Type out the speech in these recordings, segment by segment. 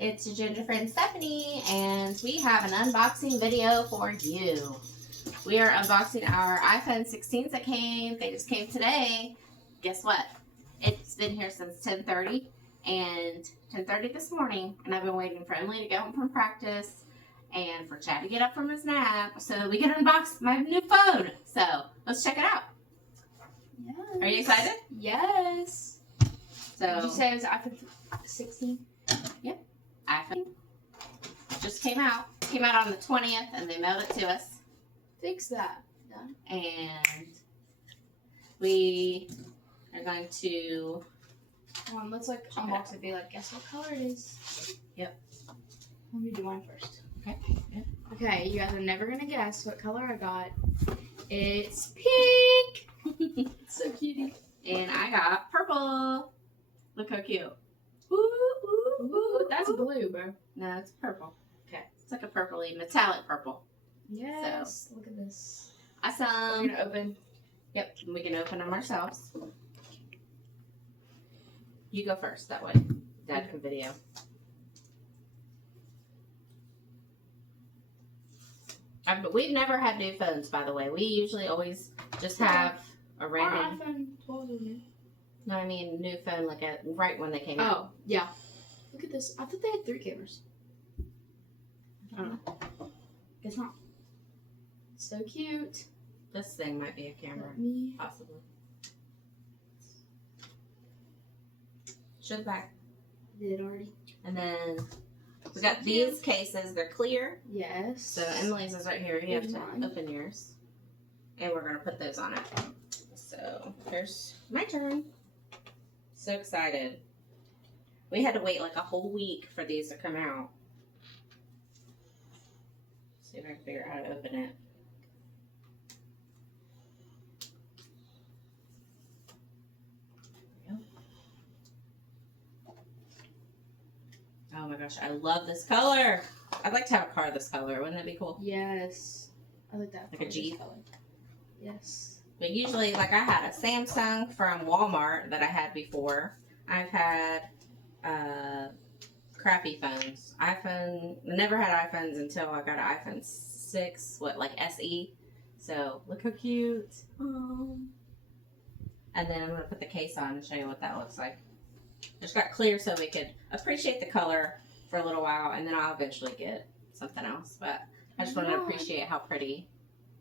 It's your ginger friend Stephanie, and we have an unboxing video for you. We are unboxing our iPhone 16s that came. They just came today. Guess what? It's been here since 10:30 and 10:30 this morning, and I've been waiting for Emily to get home from practice and for Chad to get up from his nap so that we can unbox my new phone. So let's check it out. Yes. Are you excited? Yes. So Did you say it was iPhone 16? iPhone just came out. Came out on the 20th, and they mailed it to us. Fix that. And we are going to Come on, let's like unbox it. Be like, guess what color it is? Yep. Let me do mine first. Okay. Yeah. Okay, you guys are never gonna guess what color I got. It's pink. So cutie. And I got purple. Look how cute. Ooh, that's blue, bro. No, it's purple. Okay. It's like a purpley, metallic purple. Yes. Look at this. We're Awesome. gonna open. Yep. We can open them ourselves. You go first. That way Dad can video. We've never had new phones, by the way. We usually always just have a Our random. iPhone 12 is new. No, I mean new phone, like right when they came out. Oh, yeah. Look at this. I thought they had 3 cameras. I don't know. Guess not. So cute. This thing might be a camera, Let me. possibly. Show the back. Did it already? And then we got these cases. They're clear. Yes. So Emily's is right here. You have Here's to mine. open yours. And we're going to put those on it. So here's my turn. So excited. We had to wait like a whole week for these to come out. See if I can figure out how to open it. There we go. Oh my gosh, I love this color. I'd like to have a car this color. Wouldn't that be cool? Yes. I like that. Like a Jeep? Color. Yes. But usually, like I had a Samsung from Walmart that I had before. I've had crappy phones. Never had iPhones until I got an iPhone 6, like SE. So look how cute. And then I'm going to put the case on and show you what that looks like. Just got clear so we could appreciate the color for a little while, and then I'll eventually get something else. But I just wanted to appreciate how pretty.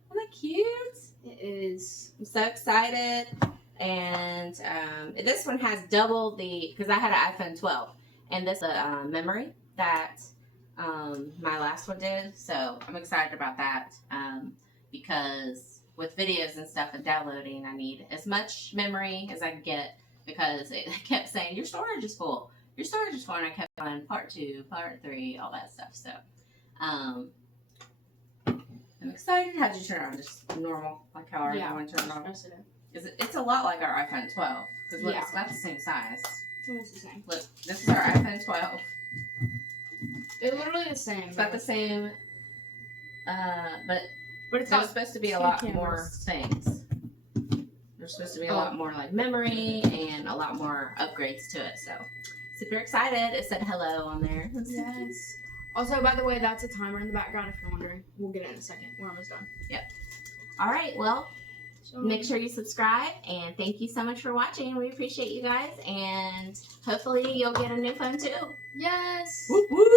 Isn't that cute? It is. I'm so excited. And this one has double because I had an iPhone 12. And this memory that my last one did. So I'm excited about that because with videos and stuff and downloading, I need as much memory as I can get because it kept saying, your storage is full. Your storage is full. And I kept on part 2, part 3, all that stuff. So I'm excited. How'd you turn it on? Just normal, like how I want to turn it on? Press it in. Because it's a lot like our iPhone 12. Because look, Yeah. it's about the same size. It's the same. Look, this is our iPhone 12. They're literally the same. It's about the same, but it's there's supposed to be a 2 lot cameras. more things. There's supposed to be a lot more like memory and a lot more upgrades to it. So super excited. It said hello on there. Yes. Also, by the way, that's a timer in the background if you're wondering. We'll get it in a second. We're almost done. All right. Well, So, make sure you subscribe, and thank you so much for watching. We appreciate you guys, and hopefully you'll get a new phone too. Yes. Woo woo!